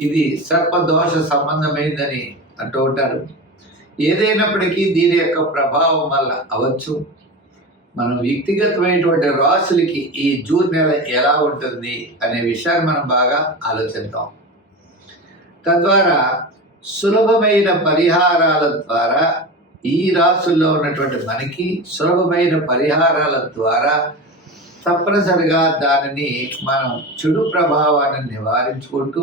ఇది సర్పదోష సంబంధమైందని అంటూ ఉంటారు. ఏదైనప్పటికీ దీని యొక్క ప్రభావం వల్ల అవచ్చు మనం వ్యక్తిగతమైనటువంటి రాసులకి ఈ జూన్ నెల ఎలా ఉంటుంది అనే విషయాన్ని మనం బాగా ఆలోచిద్దాం. తద్వారా సులభమైన పరిహారాల ద్వారా ఈ రాసుల్లో ఉన్నటువంటి మనకి సులభమైన పరిహారాల ద్వారా తప్పనిసరిగా దానిని మనం చెడు ప్రభావాన్ని నివారించుకుంటూ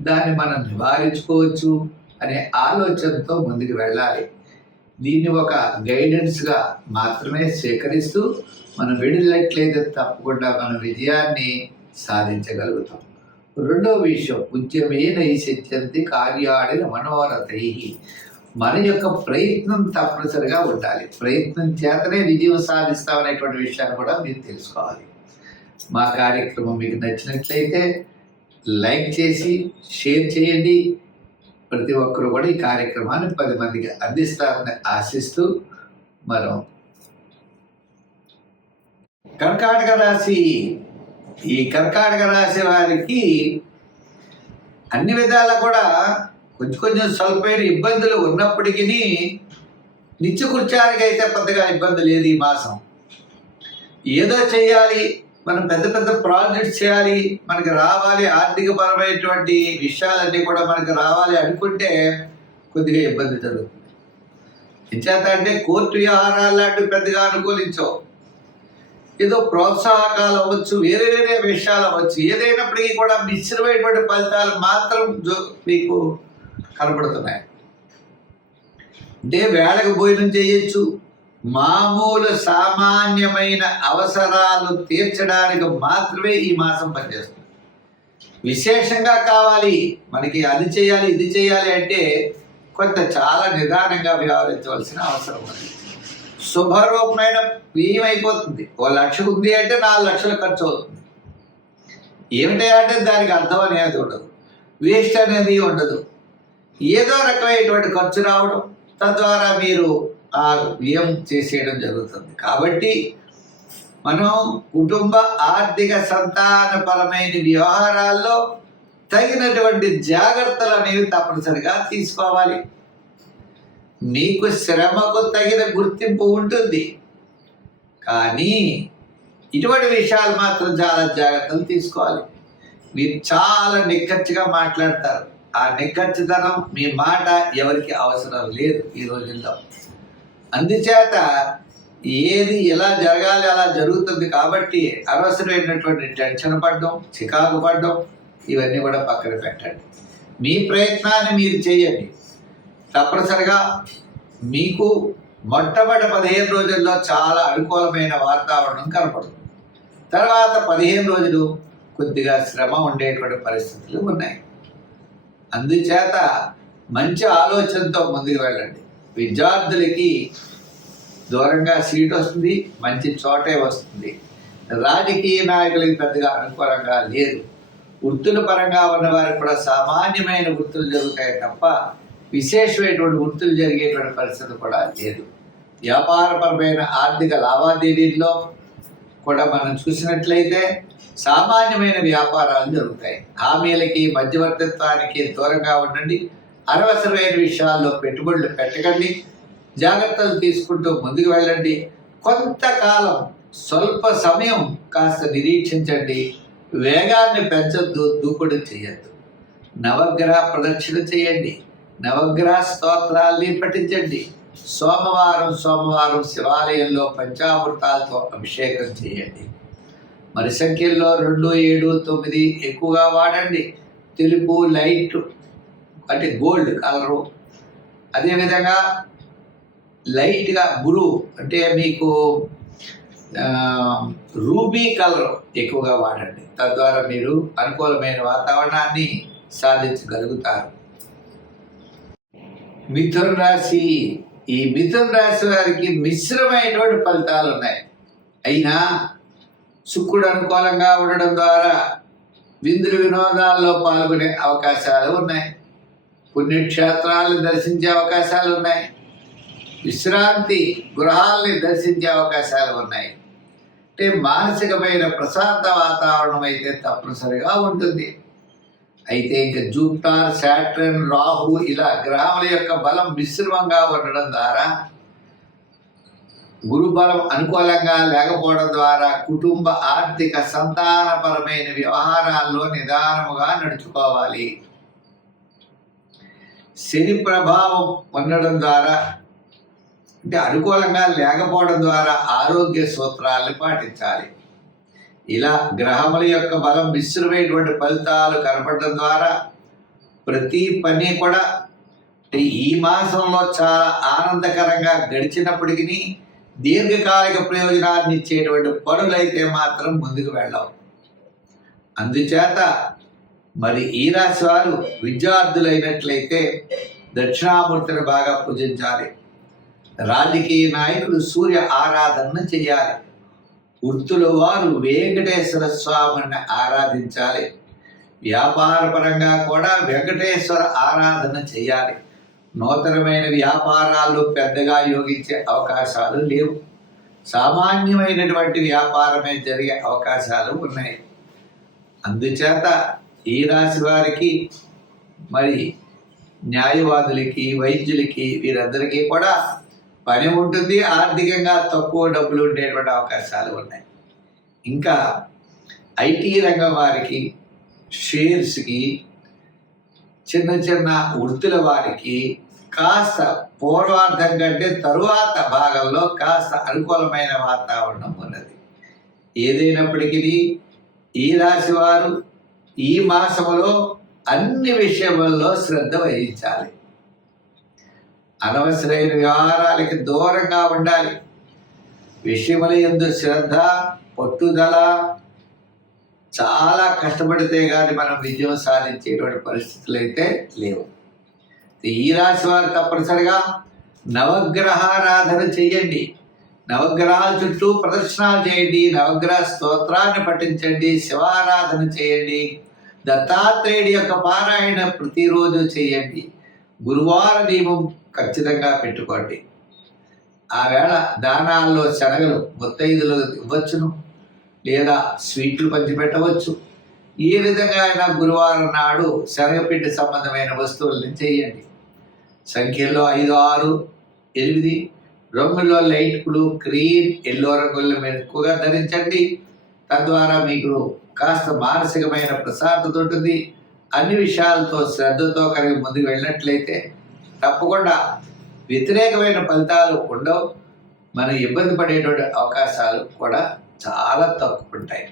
దాన్ని మనం నివారించుకోవచ్చు అనే ఆలోచనతో ముందుకు వెళ్ళాలి. దీన్ని ఒక గైడెన్స్గా మాత్రమే స్వీకరిస్తూ మనం వెళ్ళినట్లయితే తప్పకుండా మన విజయాన్ని సాధించగలుగుతాం. రెండో విషయం ఉద్యమే నైశిత్యంతి కార్యాడిన మనోరథై. మన యొక్క ప్రయత్నం తప్పనిసరిగా ఉండాలి. ప్రయత్నం చేతనే విజయం సాధిస్తామనేటువంటి విషయాన్ని కూడా మీరు తెలుసుకోవాలి. మా కార్యక్రమం మీకు నచ్చినట్లయితే లైక్ చేసి షేర్ చేయండి. ప్రతి ఒక్కరు కూడా ఈ కార్యక్రమాన్ని పది మందికి అందిస్తారని ఆశిస్తూ మనం కర్కాటక రాశి. ఈ కర్కాటక రాశి వారికి అన్ని విధాలా కూడా కొంచెం కొంచెం స్వల్పమైన ఇబ్బందులు ఉన్నప్పటికీ నిత్యకృత్యానికి అయితే పెద్దగా ఇబ్బంది లేదు ఈ మాసం. ఏదో చేయాలి మనం పెద్ద పెద్ద ప్రాజెక్ట్స్ చేయాలి మనకి రావాలి ఆర్థిక పరమైనటువంటి విషయాలన్నీ కూడా మనకి రావాలి అనుకుంటే కొద్దిగా ఇబ్బంది జరుగుతుంది. ఇచ్చేత అంటే కోర్టు వ్యవహారాలు లాంటివి పెద్దగా అనుకూలించవు. ఏదో ప్రోత్సాహకాలు అవ్వచ్చు వేరే వేరే విషయాలు అవ్వచ్చు ఏదైనప్పటికీ కూడా మిశ్రమైనటువంటి ఫలితాలు మాత్రం మీకు కనబడుతున్నాయి అంటే వేళకు భోజనం చేయొచ్చు మామూలు సామాన్యమైన అవసరాలు తీర్చడానికి మాత్రమే ఈ మాసం పనిచేస్తుంది. విశేషంగా కావాలి మనకి అది చేయాలి ఇది చేయాలి అంటే కొంత చాలా నిదానంగా వ్యవహరించవలసిన అవసరం ఉంది. శుభరూపమైన వ్యయం అయిపోతుంది. ఓ లక్ష ఉంది అంటే నాలుగు లక్షలు ఖర్చు అవుతుంది. ఏమిటంటే అంటే దానికి అర్థం అనేది ఉండదు. వేస్ట్ అనేది ఉండదు. ఏదో రకమైనటువంటి ఖర్చు రావడం తద్వారా మీరు ఆ వ్యయం చేసేయడం జరుగుతుంది. కాబట్టి మనం కుటుంబ ఆర్థిక సంతానపరమైన వ్యవహారాల్లో తగినటువంటి జాగ్రత్తలు అనేవి తప్పనిసరిగా తీసుకోవాలి. మీకు శ్రమకు తగిన గుర్తింపు ఉంటుంది. కానీ ఇటువంటి విషయాలు మాత్రం చాలా జాగ్రత్తలు తీసుకోవాలి. మీరు చాలా నిక్కచ్చిగా మాట్లాడతారు. ఆ నిక్కచ్చితనం మీ మాట ఎవరికి అవసరం లేదు ఈ రోజుల్లో. అందుచేత ఏది ఎలా జరగాలి అలా జరుగుతుంది కాబట్టి అనవసరమైనటువంటి టెన్షన్ పడడం చికాకు పడడం ఇవన్నీ కూడా పక్కన పెట్టండి. మీ ప్రయత్నాన్ని మీరు చేయండి. తప్పనిసరిగా మీకు మొట్టమొదటి పదిహేను రోజుల్లో చాలా అనుకూలమైన వాతావరణం కనపడుతుంది. తర్వాత పదిహేను రోజులు కొద్దిగా శ్రమ ఉండేటువంటి పరిస్థితులు ఉన్నాయి. అందుచేత మంచి ఆలోచనతో ముందుకు వెళ్ళండి. విద్యార్థులకి దూరంగా సీట్ వస్తుంది మంచి చోటే వస్తుంది. రాజకీయ నాయకులకి పెద్దగా అనుకూలంగా లేదు. వృత్తుల పరంగా ఉన్న వారికి కూడా సామాన్యమైన వృత్తులు జరుగుతాయి తప్ప విశేషమైనటువంటి వృత్తులు జరిగేటువంటి పరిస్థితి కూడా లేదు. వ్యాపారపరమైన ఆర్థిక లావాదేవీల్లో కూడా మనం చూసినట్లయితే సామాన్యమైన వ్యాపారాలు జరుగుతాయి. హామీలకి మధ్యవర్తిత్వానికి దూరంగా ఉండండి. అనవసరమైన విషయాల్లో పెట్టుబడులు పెట్టకండి. జాగ్రత్తలు తీసుకుంటూ ముందుకు వెళ్ళండి. కొంతకాలం స్వల్ప సమయం కాస్త నిరీక్షించండి. వేగాన్ని పెంచొద్దు దూకుడు చేయొద్దు. నవగ్రహ ప్రదక్షిణ చేయండి. నవగ్రహ స్తోత్రాల్ని పఠించండి. సోమవారం సోమవారం శివాలయంలో పంచామృతాలతో అభిషేకం చేయండి. మరి సంఖ్యల్లో రెండు ఏడు తొమ్మిది ఎక్కువగా వాడండి. తెలుపు లైట్ అంటే గోల్డ్ కలరు. అదేవిధంగా లైట్గా బ్లూ అంటే మీకు రూబీ కలర్ ఎక్కువగా వాడండి. తద్వారా మీరు అనుకూలమైన వాతావరణాన్ని సాధించగలుగుతారు. మిథున రాశి. ఈ మిథున రాశి వారికి మిశ్రమైనటువంటి ఫలితాలు ఉన్నాయి. అయినా శుక్రుడు అనుకూలంగా ఉండడం ద్వారా విందులు వినోదాల్లో పాల్గొనే అవకాశాలు ఉన్నాయి. పుణ్యక్షేత్రాలను దర్శించే అవకాశాలు ఉన్నాయి విశ్రాంతి గృహాల్ని దర్శించే అవకాశాలు ఉన్నాయి అంటే మానసికమైన ప్రశాంత వాతావరణం అయితే తప్పనిసరిగా ఉంటుంది. అయితే ఇంకా జూపిటర్ శాట్రన్ రాహు ఇలా గ్రహముల యొక్క బలం మిశ్రమంగా ఉండడం ద్వారా గురు బలం అనుకూలంగా లేకపోవడం ద్వారా కుటుంబ ఆర్థిక సంతానపరమైన వ్యవహారాల్లో నిదానముగా నడుచుకోవాలి. శని ప్రభావం ఉండడం ద్వారా అంటే అనుకూలంగా లేకపోవడం ద్వారా ఆరోగ్య సూత్రాలను పాటించాలి. ఇలా గ్రహముల యొక్క బలం మిశ్రమైనటువంటి ఫలితాలు కనపడడం ద్వారా ప్రతి పని కూడా ఈ మాసంలో చాలా ఆనందకరంగా గడిచినప్పటికీ దీర్ఘకాలిక ప్రయోజనాన్ని ఇచ్చేటువంటి పనులైతే మాత్రం ముందుకు వెళ్ళవు. అందుచేత మరి ఈ రాశి వారు విద్యార్థులైనట్లయితే దక్షిణామూర్తిని బాగా పూజించాలి. రాజకీయ నాయకులు సూర్య ఆరాధన చేయాలి. వృత్తుల వారు వెంకటేశ్వర స్వామిని ఆరాధించాలి. వ్యాపార పరంగా కూడా వెంకటేశ్వర ఆరాధన చేయాలి. నూతనమైన వ్యాపారాలు పెద్దగా యోగించే అవకాశాలు లేవు. సామాన్యమైనటువంటి వ్యాపారమే జరిగే అవకాశాలు ఉన్నాయి. అందుచేత ఈ రాశి వారికి మరి న్యాయవాదులకి వైద్యులకి వీరందరికీ కూడా పని ఉంటుంది. ఆర్థికంగా తక్కువ డబ్బులు ఉండేటువంటి అవకాశాలు ఉన్నాయి. ఇంకా ఐటీ రంగం వారికి షేర్స్కి చిన్న చిన్న వృత్తుల వారికి కాస్త పూర్వార్థం కంటే తరువాత భాగంలో కాస్త అనుకూలమైన వాతావరణం ఉన్నది. ఏదైనప్పటికీ ఈ రాశి వారు ఈ మాసములో అన్ని విషయములలో శ్రద్ధ వహించాలి. అనవసరమైన వ్యవహారాలకి దూరంగా ఉండాలి. విషయముల ఎందు శ్రద్ధ పట్టుదల చాలా కష్టపడితే కానీ మనం విజయం సాధించేటువంటి పరిస్థితులు అయితే లేవు. ఈ రాశి వారు తప్పనిసరిగా నవగ్రహారాధన చేయండి. నవగ్రహాల చుట్టూ ప్రదర్శనలు చేయండి నవగ్రహ స్తోత్రాన్ని పఠించండి శివారాధన చేయండి దత్తాత్రేయుడి యొక్క పారాయణ ప్రతిరోజు చేయండి. గురువార నియమం ఖచ్చితంగా పెట్టుకోండి. ఆ వేళ దానాల్లో శనగలు ముత్తైదులు ఇవ్వచ్చును లేదా స్వీట్లు పంచిపెట్టవచ్చు. ఏ విధంగా అయినా గురువారం నాడు శనగపిండి సంబంధమైన వస్తువులను చేయండి. సంఖ్యలో ఐదు ఆరు ఎనిమిది రంగుల్లో లైట్ బ్లూ క్రీమ్ ఎల్లో రంగుల్లో మీరు ఎక్కువగా ధరించండి. తద్వారా మీకు కాస్త మానసికమైన ప్రశాంతత ఉంటుంది. అన్ని విషయాలతో శ్రద్ధతో కలిగి ముందుకు వెళ్ళినట్లయితే తప్పకుండా వ్యతిరేకమైన ఫలితాలు ఉండవు. మనం ఇబ్బంది పడేటువంటి అవకాశాలు కూడా చాలా తక్కువ ఉంటాయి.